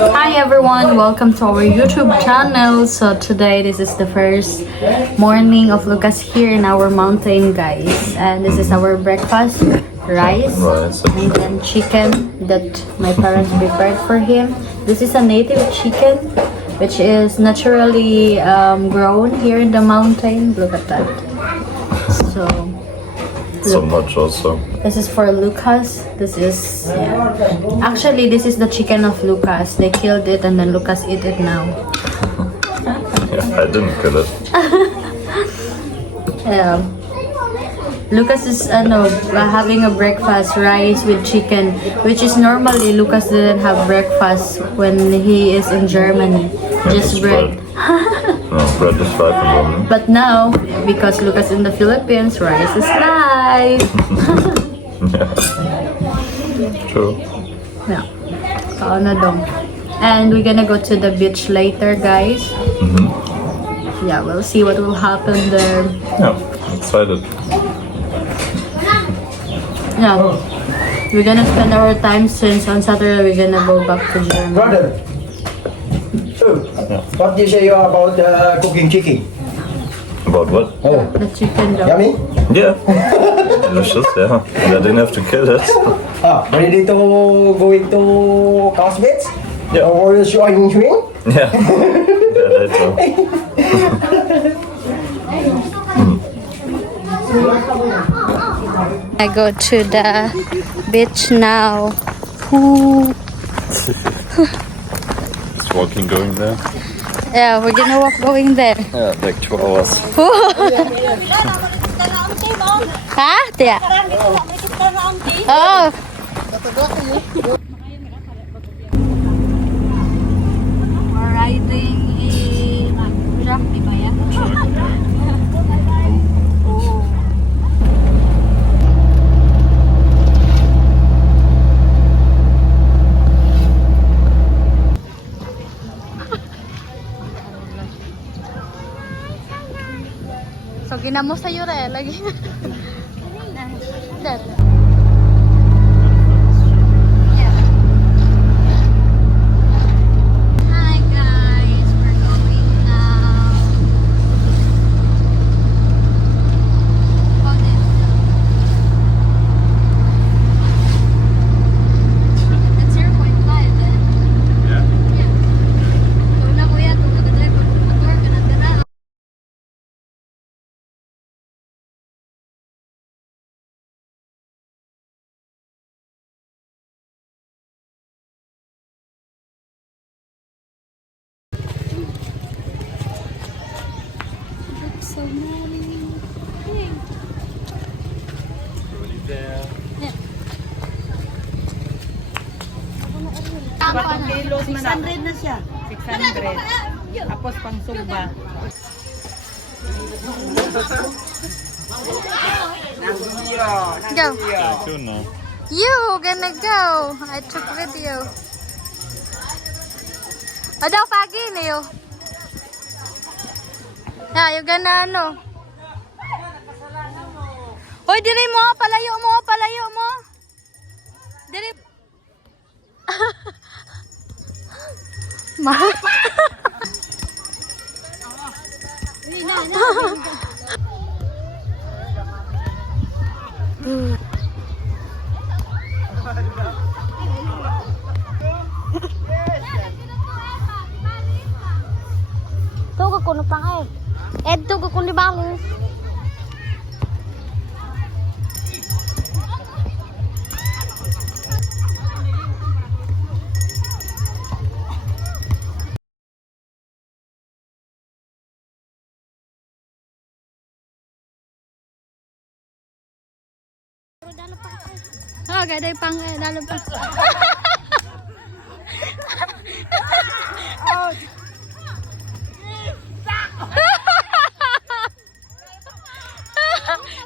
Hi everyone, welcome to our YouTube channel. So today this is the first morning of Lucas here in our mountain, guys. And this is our breakfast, rice and then chicken that my parents prepared for him. This is a native chicken which is naturally grown here in the mountain. Look at that. So much also. This is for Lucas. This is actually this is the chicken of Lucas. They killed it and then Lucas eat it now. Yeah, I didn't kill it. Yeah. Lucas is having a breakfast, rice with chicken, which is normally Lucas didn't have breakfast when he is in Germany. Just bread. No, bread is life in London. But now, because Lucas in the Philippines, rice is life. True. Yeah. Kaano dong. And we're gonna go to the beach later, guys. Yeah, we'll see what will happen there. Yeah, I'm excited. Yeah. We're gonna spend our time since on Saturday we're gonna go back to Germany. Brother, so, what do you say about cooking chicken? About what? Oh, The chicken dog. yummy? Yeah. Delicious, yeah. And I didn't have to kill it. Ready to go into Classmates? Yeah. Or swing? Yeah. Yeah, later. I go to the beach now. Ooh. Just walking going there. Yeah, we're gonna walk going there. Yeah, like 2 hours. Ha? Tia? Oh. We're riding in truck, di ba yan? So ginamo sa yure lagi. That. Yeah. Hi guys, we're going now. Hold it. That's 0.5 then. Yeah. Yeah. Tuna kuya, tuna ka-drive. Motor ka na tira. So many. There. Yeah. 600 na siya. 600. Tapos pang sumba. Go. Two now. You gonna go. I took video. Ada pagi na yo. Na, yung gana ano. Hoy, diri mo, palayo mo, palayo mo. Diri. Ma. Tuh ko kuno pang eh. Edto ko kuno bangus. Oh, gak ada pang dalam pang.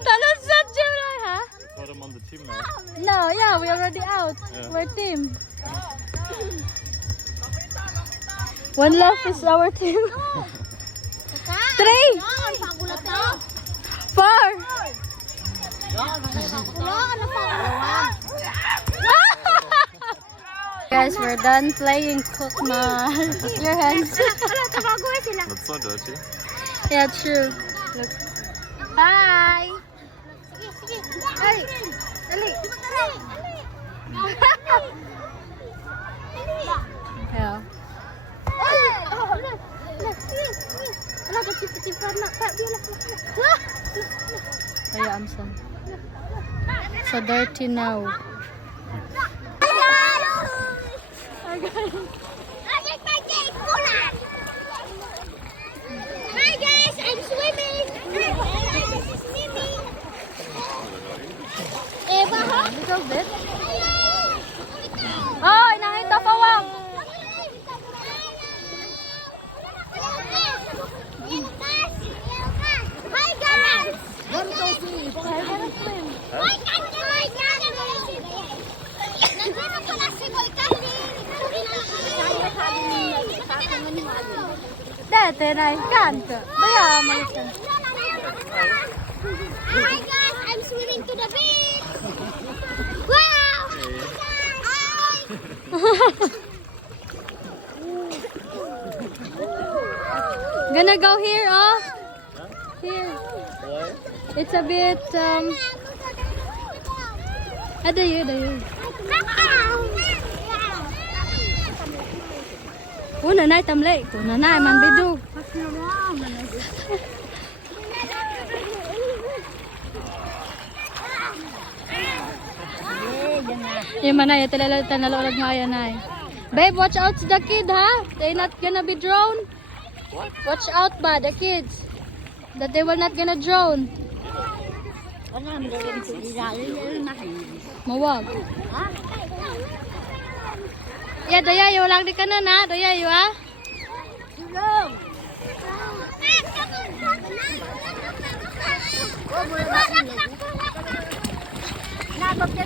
Dalam saja lah, ha? Put them on the team now. No, yeah, we already out. Yeah. We're team. One left is our team. 3, 4. Guys, we're done playing cook na. Your hands. That's so dirty. Yeah, true. Look. Hi. Hey. Dali. Yeah. Hayaan sa. So dirty now. Hi guys, I'm swimming. Eva, ha? A little bit. Oh, nakita pa wang. Hi guys. Nandito pala si Boy Carly. Dete na kanto. Baya malisan. Hi guys, I'm swimming to the beach. Wow! Gonna go here, oh. Here. It's a bit Adayo. Oh, nanay tamlay ko. Nanay man bidu. Yung manay, tanalorag mo ayan ay. Babe, watch out to the kid, ha? They're not gonna be drowned. Watch out ba, the kids. That they will not gonna drown. Mawag. Ya, dayayo lang di ka na na. Dayayo, ha?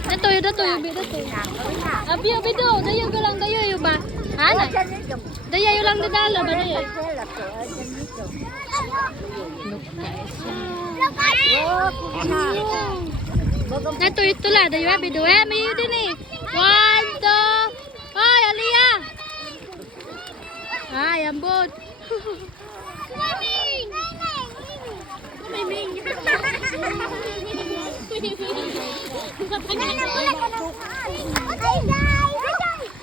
Datoy. Abi do. Dayayo ka lang, dayayo ba? Ana? Dayayo lang dadala ba dayayo? Look guys. Nato ito la, dayo abi do. May yun din eh. 1, 2. Hoy, Aliyah. Ay, ambot.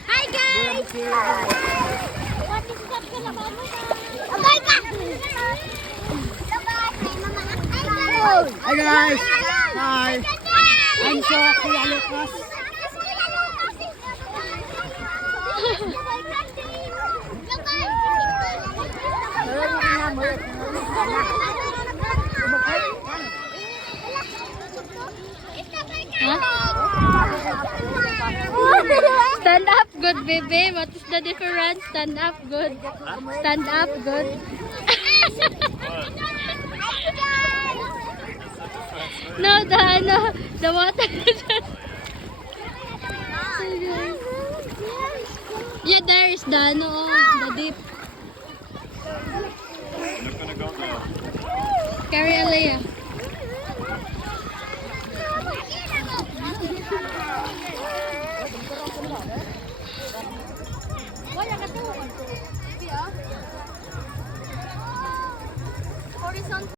Hi guys. What is that? Abay ka. Hi guys! Hi! I'm so Kuya Lucas. Stand up good, baby. What is the difference? Stand up good. Stand up good. No, the water. Yeah, there is the deep. I'm not gonna go there. Carry Aliyah.